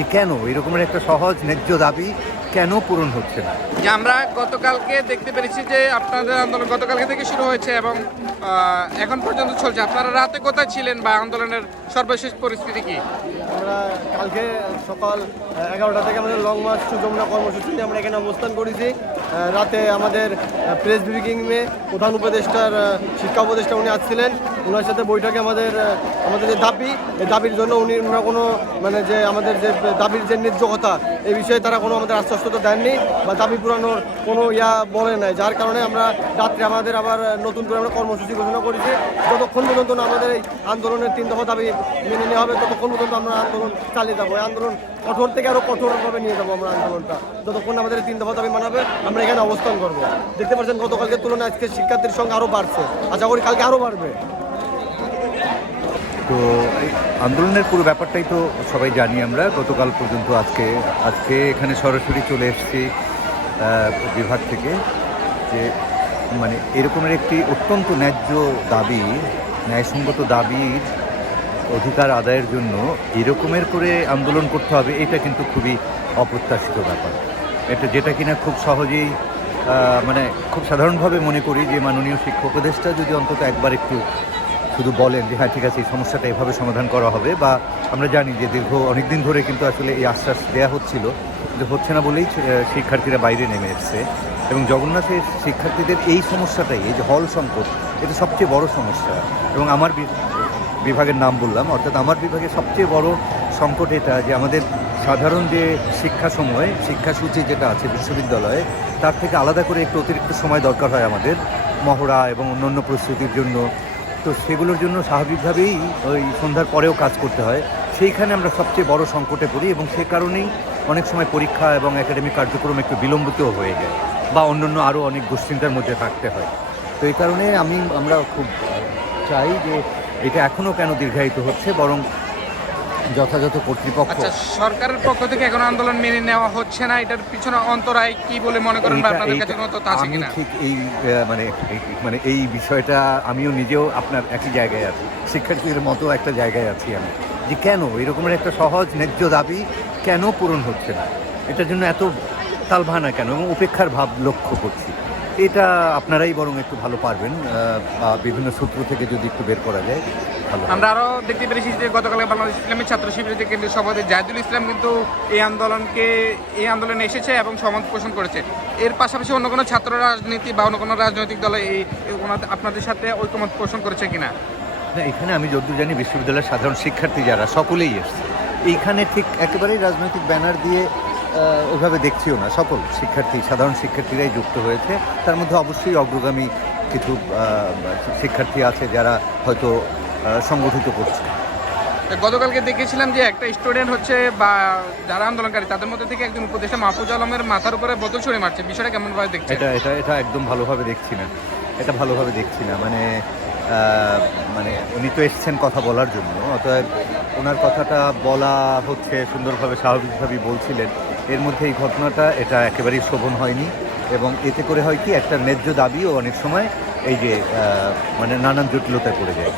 যে কেন এরকমের একটা সহজ ন্যায্য দাবি কেন পূরণ হচ্ছে না। যে আমরা গতকালকে দেখতে পেরেছি যে আপনাদের আন্দোলন গতকালকে থেকে শুরু হয়েছে এবং এখন পর্যন্ত চলছে। আপনারা রাতে কোথায় ছিলেন বা আন্দোলনের সর্বশেষ পরিস্থিতি কি? আমরা কালকে সকাল 11টা থেকে আমাদের লং মার্চ টু যমুনা কর্মসূচি নিয়ে আমরা এখানে অবস্থান করেছি। রাতে আমাদের প্রেস ব্রিফিংয়ে প্রধান উপদেষ্টার শিক্ষা উপদেষ্টা উনি আসছিলেন। ওনার সাথে বৈঠকে আমাদের যে দাবি, এই দাবির জন্য ওনারা কোনো যে আমাদের যে দাবির যে ন্যায্য কথা এই বিষয়ে তারা কোনো আমাদের আশ্বস্ততা দেননি বা দাবি পূরণের কোনো বলে নাই, যার কারণে আমরা রাত্রে আমাদের আবার নতুন করে আমরা কর্মসূচি ঘোষণা করেছি। যতক্ষণ পর্যন্ত না আমাদের এই আন্দোলনের 3 দফা দাবি মেনে নেওয়া হবে ততক্ষণ পর্যন্ত আমরা আন্দোলন চালিয়ে যাবো। এই আন্দোলন কঠোর থেকে আরও কঠোরভাবে নিয়ে যাবো আমরা আন্দোলনটা। যতক্ষণ আমাদের 3 দফা দাবি মানাবে আমরা এখানে অবস্থান করবো। দেখতে পাচ্ছেন গতকালকের তুলনায় আজকে শিক্ষার্থীর সংখ্যা আরও বাড়ছে, আশা করি কালকে আরও বাড়বে। তো এই আন্দোলনের পুরো ব্যাপারটাই তো সবাই জানি আমরা। গতকাল পর্যন্ত আজকে এখানে সরাসরি চলে এসেছি বিভাগ থেকে, যে এরকমের একটি অত্যন্ত ন্যায্য দাবি, ন্যায়সঙ্গত দাবির অধিকার আদায়ের জন্য এরকমের করে আন্দোলন করতে হবে, এটা কিন্তু খুবই অপ্রত্যাশিত ব্যাপার। যেটা কিনা খুব সহজেই খুব সাধারণভাবে মনে করি যে মাননীয় শিক্ষা উপদেষ্টা যদি অন্তত একবার একটু শুধু বলেন যে হ্যাঁ ঠিক আছে এই সমস্যাটা এভাবে সমাধান করা হবে, বা আমরা জানি যে অনেক দিন ধরে কিন্তু আসলে এই আশ্বাস দেওয়া হচ্ছিল যে হচ্ছে না বলেই শিক্ষার্থীরা বাইরে নেমে এসছে। এবং জগন্নাথের শিক্ষার্থীদের এই সমস্যাটাই, এই যে হল সংকট, এটা সবচেয়ে বড় সমস্যা। এবং আমার বিভাগের নাম বললাম, অর্থাৎ আমার বিভাগের সবচেয়ে বড় সংকট এটা যে আমাদের সাধারণ যে শিক্ষাসূচি যেটা আছে বিশ্ববিদ্যালয়ে, তার থেকে আলাদা করে একটু অতিরিক্ত সময় দরকার হয় আমাদের মহড়া এবং অন্যান্য প্রস্তুতির জন্য। তো সেগুলোর জন্য স্বাভাবিকভাবেই ওই সন্ধ্যার পরেও কাজ করতে হয়। সেইখানে আমরা সবচেয়ে বড় সংকটে পড়ি এবং সে কারণেই অনেক সময় পরীক্ষা এবং একাডেমিক কার্যক্রম একটু বিলম্বিতও হয়ে যায় বা অন্যান্য আরও অনেক দুশ্চিন্তার মধ্যে থাকতে হয়। তো এই কারণে আমরা খুব চাই যে এটা এখনও কেন দীর্ঘায়িত হচ্ছে, বরং যথাযথ কর্তৃপক্ষ। আচ্ছা, সরকারের পক্ষ থেকে এখন আন্দোলন মেনে নেওয়া হচ্ছে না, এটার পিছনে অন্তরায় কি বলে মনে করেন বা আপনাদের কাছে কোনো তথ্য আছে কিনা? ঠিক এই বিষয়টা আমিও নিজেও আপনার একই জায়গায় আছি, শিক্ষার্থীদের মতো একটা জায়গায় আছি আমি, যে কেন এরকমের একটা সহজ ন্যায্য দাবি কেন পূরণ হচ্ছে না, এটার জন্য এত তালভানা কেন এবং উপেক্ষার ভাব লক্ষ্য করছি। এটা আপনারাই বরং একটু ভালো পারবেন, বিভিন্ন সূত্র থেকে যদি একটু বের করা যায় ভালো। আমরা আরও দেখতে পেরেছি যে গতকাল বাংলাদেশ ইসলামী ছাত্র শিবিরের যে কেন্দ্রীয় সভাপতি জাহিদুল ইসলাম কিন্তু এই আন্দোলনে এসেছে এবং সমর্থন পোষণ করেছে। এর পাশাপাশি অন্য কোনো ছাত্র রাজনীতি বা অন্য কোনো রাজনৈতিক দল আপনাদের সাথে ঐকমত পোষণ করেছে কিনা? না, এখানে আমি যতদূর জানি বিশ্ববিদ্যালয়ের সাধারণ শিক্ষার্থী যারা সকলেই এসছে। এইখানে ঠিক একেবারেই রাজনৈতিক ব্যানার দিয়ে ওইভাবে দেখছিও না, সকল সাধারণ শিক্ষার্থীরাই যুক্ত হয়েছে। তার মধ্যে অবশ্যই অগ্রগামী কিছু শিক্ষার্থী আছে যারা হয়তো সংগঠিত করছে। গতকালকে দেখেছিলাম যে একটা স্টুডেন্ট হচ্ছে বা যারা আন্দোলনকারী তাদের মধ্যে থেকে একজন উপদেষ্টা মাহফুজ আলমের মাথার উপরে বোতল ছুঁড়ে মারছে, বিষয়টা কেমনভাবে দেখছে? এটা একদম ভালোভাবে দেখছি না। উনি তো এসছেন কথা বলার জন্য, অতএব ওনার কথাটা বলা হচ্ছে সুন্দরভাবে, স্বাভাবিকভাবেই বলছিলেন। এর মধ্যে এই ঘটনাটা এটা একেবারেই শোভন হয়নি এবং এতে করে হয় কি একটা ন্যায্য দাবিও অনেক সময় এই যে নানান জটিলতায় পড়ে যায়।